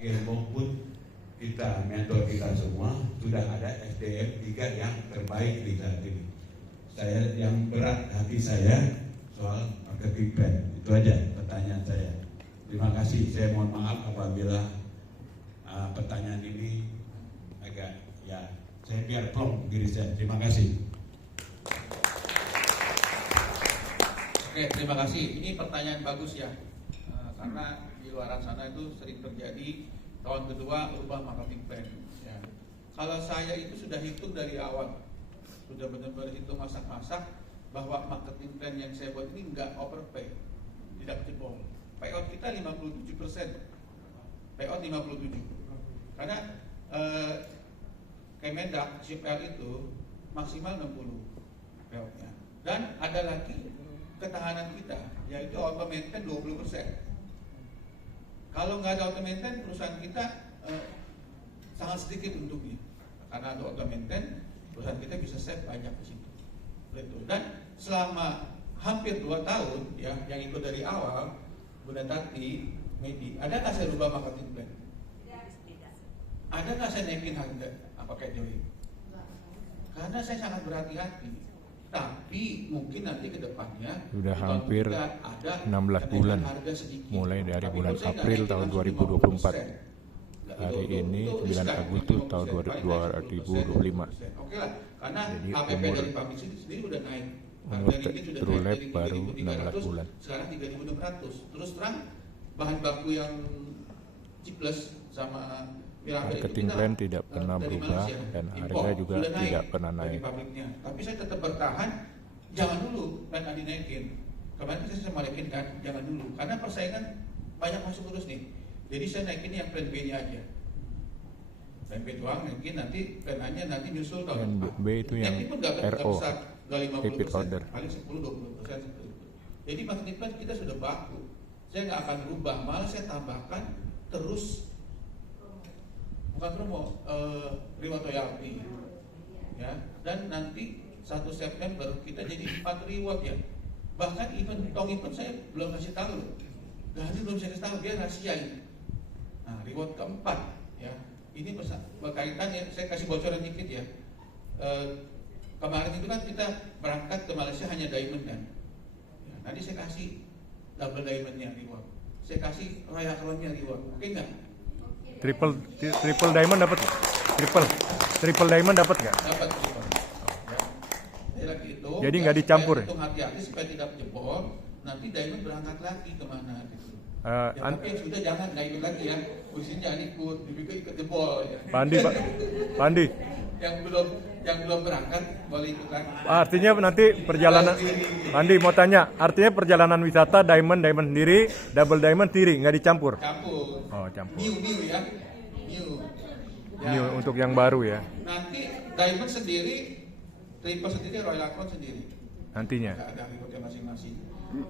maupun kita mentor kita semua sudah ada SDM 3 yang terbaik di saat ini. Saya yang berat hati saya soal marketing plan. Itu aja pertanyaan saya. Terima kasih. Saya mohon maaf apabila pertanyaan ini agak saya biar plong diri saya. Terima kasih. Oke, terima kasih. Ini pertanyaan bagus ya, karena di luar sana itu sering terjadi tahun kedua ubah marketing plan. Ya. Kalau saya itu sudah hitung dari awal, sudah benar-benar hitung masak-masak bahwa marketing plan yang saya buat ini enggak overpay, tidak jebol. Payout kita 57%, payout 57. Karena Kemendak CPR itu maksimal 60 payoutnya. Dan ada lagi ketahanan kita, yaitu auto maintain 20%. Kalau nggak ada auto maintain, perusahaan kita sangat sedikit untungnya. Karena ada auto maintain, perusahaan kita bisa save banyak di situ. Dan selama hampir 2 tahun, ya, yang ikut dari awal, Bunda Tati, Medi, ada nggak saya rubah marketing plan? Tidak. Ada nggak saya naikin harga? Apakah Joy? Karena saya sangat berhati-hati. Tapi mungkin nanti ke depannya sudah hampir 16 bulan mulai dari bulan April tahun 2024. Hari ini 9 Agustus tahun 2025. Oke lah, karena jadi KPP dari pabrik sendiri udah naik. Umur Trulab baru 16 bulan. Sekarang 3.600. Terus terang bahan baku yang Ciplus sama marketing plan tidak pernah berubah dan harga juga tidak pernah naik. Tapi saya tetap bertahan, jangan dulu plan A dinaikin. Kemarin saya sama naikin kan, jangan dulu. Karena persaingan banyak masuk terus nih. Jadi saya naikin yang plan B-nya aja. Plan B doang, mungkin nanti plan A-nya nanti nyusul tahun depan. Plan B itu yang RO, repeat order. Paling 10-20%. Jadi marketing plan kita sudah baku. Saya nggak akan berubah, malah saya tambahkan terus. Bukan promo, reward loyalty, ya. Dan nanti 1 September kita jadi 4 reward ya. Bahkan event saya belum kasih tahu, Gadi belum saya kasih tahu, dia rahasia ini. Nah, reward keempat, ya. Ini berkaitan ya, saya kasih bocoran dikit ya. Kemarin itu kan kita berangkat ke Malaysia hanya diamond kan. Ya, nanti saya kasih double diamondnya reward. Saya kasih royal crown-nya reward, oke nggak? Triple diamond dapat nggak? Triple diamond dapat nggak? Dapat. Jadi nggak dicampur ya? Untuk hati-hati supaya tidak jebol. Nanti diamond berangkat lagi kemana gitu. Ya, tapi sudah jangan nggak ikut lagi ya. Posisinya jangan ikut, ikut jebol ya. Pandi. Yang belum berangkat boleh ikut lagi. Artinya nanti perjalanan, Pandi mau tanya, artinya perjalanan wisata diamond sendiri, double diamond sendiri, nggak dicampur? Campur. Oh, campur. New ya. New untuk yang baru ya. Nanti diamond sendiri, triple sendiri, royal crown sendiri. Nantinya. Nggak ada rewardnya masing-masing.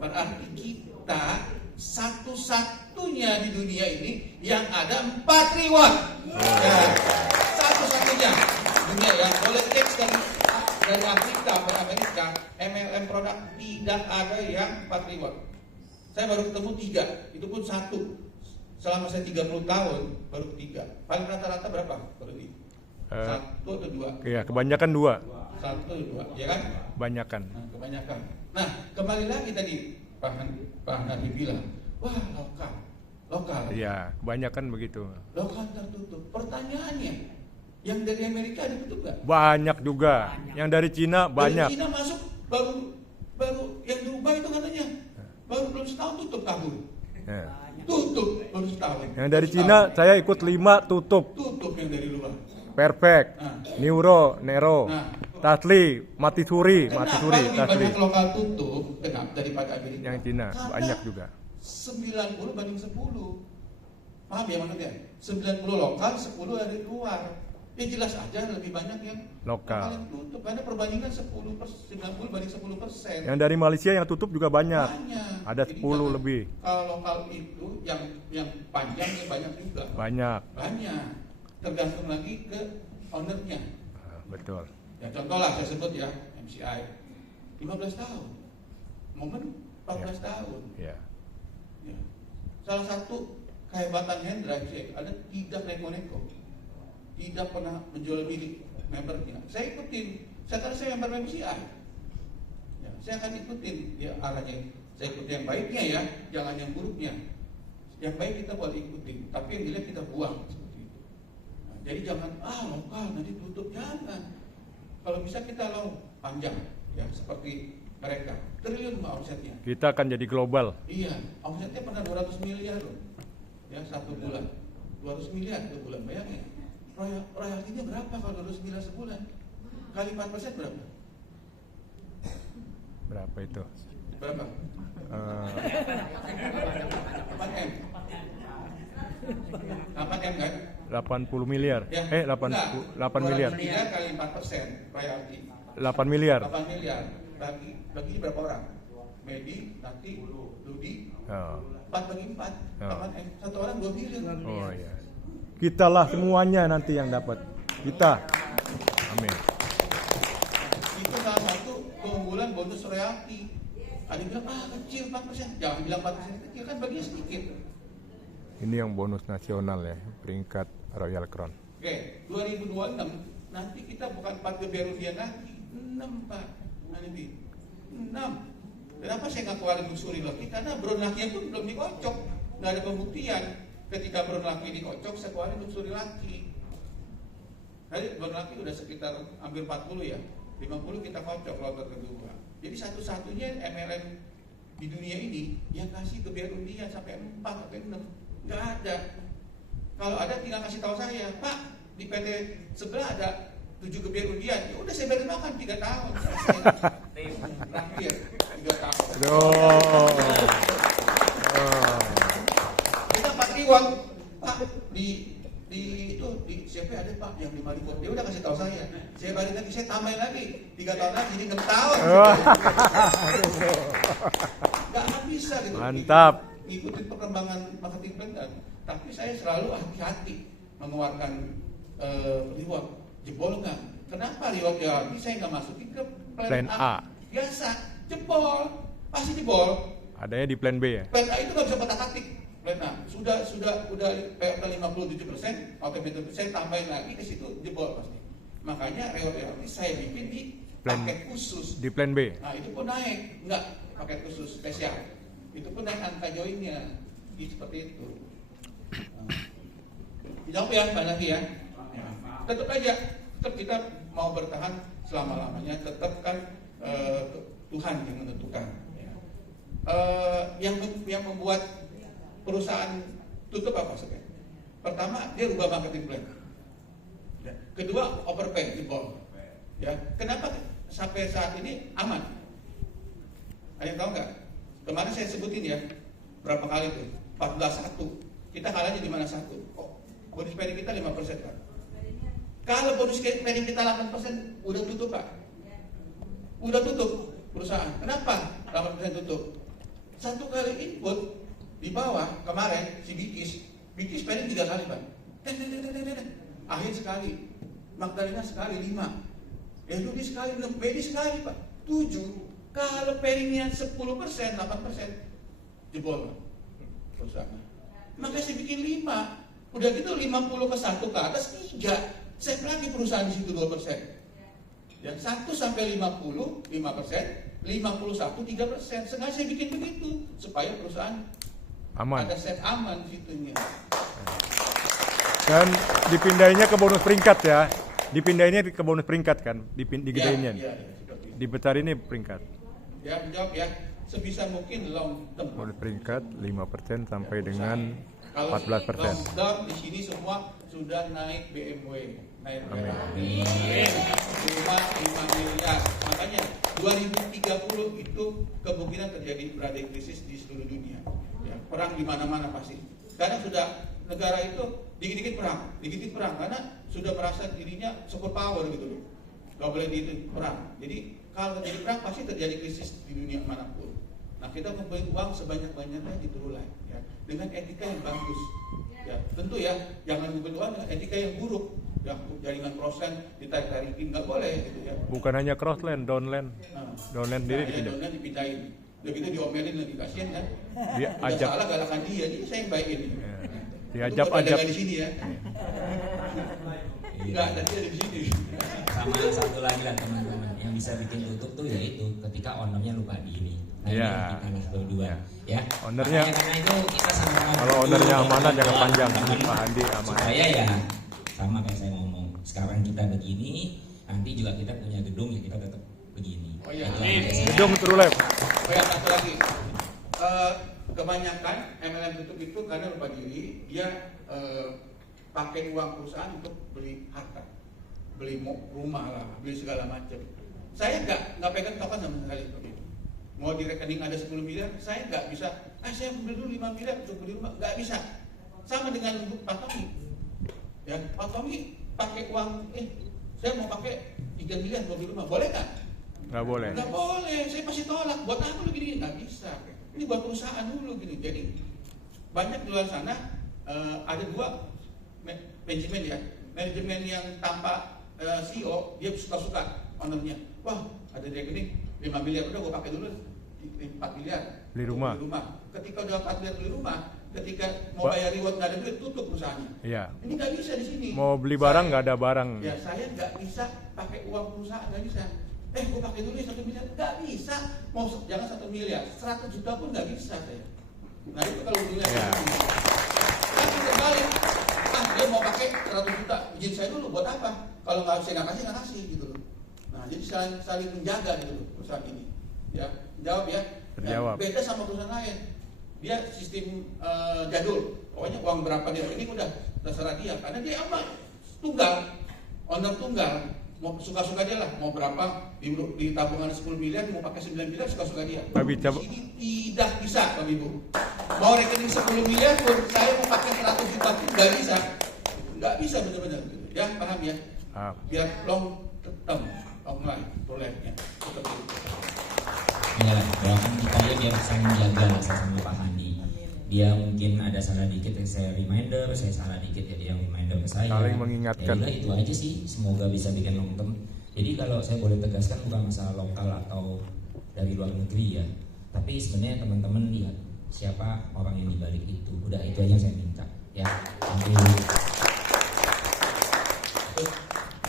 Berarti kita satu-satunya di dunia ini yang ada 4 reward. Ya, satu-satunya dunia ya. Boleh cek dari Afrika ke Amerika, MLM produk tidak ada yang 4 reward. Saya baru ketemu 3, itu pun 1. Selama saya 30 tahun baru 3. Paling rata-rata berapa? Baru 1 atau 2? Iya, kebanyakan 2. 1 atau 2, ya kan? Kebanyakan. Kebanyakan. Nah, kembali lagi tadi Pak Nabi bilang, wah lokal. Iya, kebanyakan begitu. Lokal tertutup. Pertanyaannya, yang dari Amerika ditutup nggak? Banyak juga. Yang dari Cina banyak. Dari Cina masuk baru yang Dubai itu katanya baru belum setahun tutup kabur. Ya. Tutup baru setahun. Yang dari Cina saya ikut 5 tutup. Tutup yang dari luar. Perfect, Neuro, Nero, Tasli, Mati Suri, Tasli. Banyak lokal tutup, kenapa daripada Amerika? Yang Cina banyak juga. 90 banding 10. Paham ya maksudnya? 90 lokal, 10 dari luar. Ya jelas aja lebih banyak yang lokal yang tutup karena perbandingan 90 banding 10%. Yang dari Malaysia yang tutup juga banyak. Ada 10 lebih. Kalau lokal itu yang panjang ya banyak juga. Banyak. Tergantung lagi ke ownernya. Betul. Ya contoh lah saya sebut ya MCI 15 tahun, Momen 14 tahun. Ya. Ya. Salah satu kehebatan Hendra ada tidak neko-neko, tidak pernah menjual diri membernya. Saya ikutin, karena saya member MCI. Ya, saya akan ikutin ya arahnya. Saya ikutin yang baiknya ya, jangan yang buruknya. Yang baik kita boleh ikutin, tapi yang jelek kita buang seperti itu. Nah, jadi jangan lokal nanti tutup, jangan. Kalau bisa kita panjang ya seperti mereka triliun omsetnya. Kita akan jadi global. Iya, omsetnya pernah 200 miliar loh. Ya, 1 bulan. 200 miliar 1 bulan, bayangin. Royaltinya berapa kalau 200 miliar sebulan? Kali 4% berapa? Berapa itu? Berapa? 4M. 8M kan? 80 miliar. Ya, 8 miliar. 200 miliar kali 4% royalti. 8 miliar. 8 miliar. Bagi berapa orang? Medi, Nati, Ludi. 4 bagi 4. 8M. Satu orang 2 miliar. Oh iya. Kita lah semuanya nanti yang dapat. Kita. Amin. Itu salah satu keunggulan bonus royalti. Ada yang bilang kecil 4%. Jangan bilang 4% kecil, kan baginya sedikit. Ini yang bonus nasional ya, peringkat Royal Crown. Oke, 2026 nanti kita bukan 4 geberundian lagi, 6 Pak. Nanti 6. Kenapa saya nggak keluarin Luxury Lucky? Karena Brown Lucky pun belum dikocok, nggak ada pembuktian. Ketika Brown Lucky dikocok, saya keluarin Luxury Lucky. Jadi Brown Lucky udah sekitar hampir 40 ya, 50 kita kocok loter kedua. Jadi satu-satunya MLM di dunia ini yang kasih geberundian sampai 4 sampai 6. Nggak ada. Kalau ada tinggal kasih tahu saya, Pak, di PT sebelah ada 7 geber undian. Ya udah saya beri makan 3 tahun. Terakhir 3 tahun. Kita pakai uang, Pak, di siapa ada Pak yang di Malikot. Dia udah kasih tahu saya. Saya balik lagi, saya tambahin lagi 3 tahun lagi, jadi 6 tahun. Nggak bisa gitu. Mantap. Ikutin perkembangan marketing plan, tapi saya selalu hati-hati mengeluarkan reward. Jebol nggak? Kenapa reward ya? Saya nggak masukin ke plan A. Biasa, jebol, pasti jebol. Adanya di plan B ya? Plan A itu nggak bisa kotak-atik. Plan A udah POK 57%, automated saya tambahin lagi ke situ jebol pasti. Makanya reward saya bikin di paket khusus. Di plan B. Nah itu pun naik, nggak paket khusus spesial. Itu pun naik angka joinnya, seperti itu. Jawab ya, Pak Naki ya. Tetap aja, tetap kita mau bertahan selama-lamanya, tetap kan Tuhan yang menentukan. Yang membuat perusahaan tutup apa sebenarnya? Pertama, dia rubah marketing plan. Kedua, overpay, jebol. Ya, kenapa sampai saat ini aman? Ada yang tahu nggak? Kemarin saya sebutin ya, berapa kali tuh? 14-1. Kita kalahnya di mana 1? Bonus pairing kita 5% Pak. Kalau bonus pairing kita 8%, udah tutup Pak. Udah tutup perusahaan. Kenapa 8% tutup? 1 kali input di bawah kemarin si Bikis pairing 3 kali Pak. Akhir sekali, Magdalena sekali 5. Ludi sekali 6, Bedi sekali Pak 7. Kalau pairingnya 10%, 8% jebol perusahaan. Makanya saya bikin 5. Udah gitu 50 ke 1 ke atas 3. Set lagi perusahaan di situ 2%. Ya 1 sampai 50, 5%, 51, 3%. Sengaja saya bikin begitu supaya perusahaan aman. Ada set aman di situnya. Dan dipindahinnya ke bonus peringkat ya. Dipindahinnya ke bonus peringkat kan, digedeinnya. Ya. Dibesar ini peringkat. Ya, menjawab ya. Sebisa mungkin long term. Bonus peringkat 5% sampai dengan 14%. Long term di sini semua sudah naik BMW, naik Amin. 5 miliar. Makanya 2030 itu kemungkinan terjadi badai krisis di seluruh dunia. Ya, perang di mana-mana pasti. Karena sudah negara itu dikit-dikit perang karena sudah merasa dirinya super power gitu loh. Gak boleh perang. Jadi kalau terjadi perang pasti terjadi krisis di dunia manapun. Nah kita kumpulin uang sebanyak-banyaknya di Trulight ya, dengan etika yang bagus. Ya tentu ya jangan kumpulin uang dengan etika yang buruk. Ya jaringan crossland ditarik-tarikin nggak boleh gitu ya. Bukan hanya crossland, downland. Downland sendiri dipindah. Downland dipindahin. Udah gitu diomelin lagi kasihan kan. Dia udah ajak. salah galakan dia, jadi saya yang baikin. Ya. Diajak-ajak. Di sini ya. Enggak, tadi ada di sini. Sama satu lagi lah teman-teman, yang bisa bikin tutup tuh yaitu ketika ownernya lupa diri. Nah, Iya. ini kita berdua ya. Ownernya, Makanya karena itu kita sama-sama kalau ownernya amanah jangan panjang, Pak Andi amanah. supaya ya sama kayak saya ngomong. Sekarang kita begini, nanti juga kita punya gedung ya kita tetap begini. Oh iya. Itu aja sih. Gedung Trulab. Oh ya, satu lagi. Kebanyakan MLM tutup itu karena lupa diri, dia pakai uang perusahaan untuk beli harta, beli rumah lah, beli segala macam. Saya nggak pegang token sama sekali seperti itu. Mau di rekening ada 10 miliar, saya nggak bisa. Saya beli dulu 5 miliar untuk beli rumah, nggak bisa. Sama dengan Pak Tommy. Ya, Pak Tommy pakai uang, saya mau pakai 3 miliar mau beli rumah, boleh nggak? Nggak boleh. Nggak boleh, saya pasti tolak. Buat apa lu gini? Nggak bisa. Ini buat perusahaan dulu gini. Jadi banyak di luar sana ada dua manajemen ya. Manajemen yang tanpa CEO dia suka-suka ownernya. Wah, ada rekening 5 miliar udah gua pakai dulu 4 miliar. Beli rumah. Ketika udah 4 miliar beli rumah, ketika mau bayar reward nggak ada duit, tutup perusahaannya. Iya. Ini nggak bisa di sini. Mau beli barang nggak ada barang. Ya saya nggak bisa pakai uang perusahaan, nggak bisa. Gue pakai dulu 1 miliar, nggak bisa. Mau jangan 1 miliar, 100 juta pun nggak bisa saya. Nah itu kalau dilihat. Ya. Kan kita balik. Dia mau pakai 100 juta, izin saya dulu buat apa? Kalau saya nggak kasih gitu loh. Nah jadi saling menjaga gitu loh perusahaan ini. Ya jawab ya. Terjawab. Nah, beda sama perusahaan lain. Dia sistem jadul. Pokoknya uang berapa dia ini udah terserah dia. Karena dia apa? Tunggal, owner tunggal. Mau suka-suka dia lah, mau berapa di tabungan 10 miliar, mau pakai 9 miliar suka-suka dia. Tapi ini tidak bisa, Bapak Ibu. Mau rekening 10 miliar, saya mau pakai 100 juta pun nggak bisa, benar-benar. Ya paham ya? Biar long term, online, proletnya. Ya, doakan kita ya biar bisa menjaga lah sama Pak Handi. Dia mungkin ada salah dikit saya reminder, saya salah dikit ya dia reminder ke saya. Saling mengingatkan. Ya, itu aja sih, semoga bisa bikin long term. Jadi kalau saya boleh tegaskan bukan masalah lokal atau dari luar negeri ya, tapi sebenarnya teman-teman lihat siapa orang yang dibalik itu. Udah itu aja yang saya minta. Ya, thank you.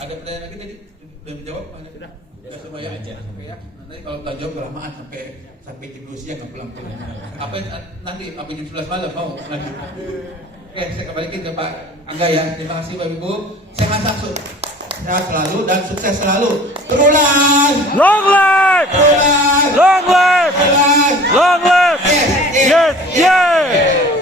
Ada pertanyaan lagi tadi? Udah dijawab? Udah semua ya? Aja. Ya. Nanti kalau tak jawab kelamaan sampai jam 2 siang nggak pulang-pulang. Apa nanti apa jam 11 malam mau lanjut? Oke, saya kembalikan ke Pak Angga ya. Terima kasih Bapak Ibu. Sehat selalu dan sukses selalu. Terulang. Long life! Terulang. Long life! Terulang. Long life! Yes. Yes!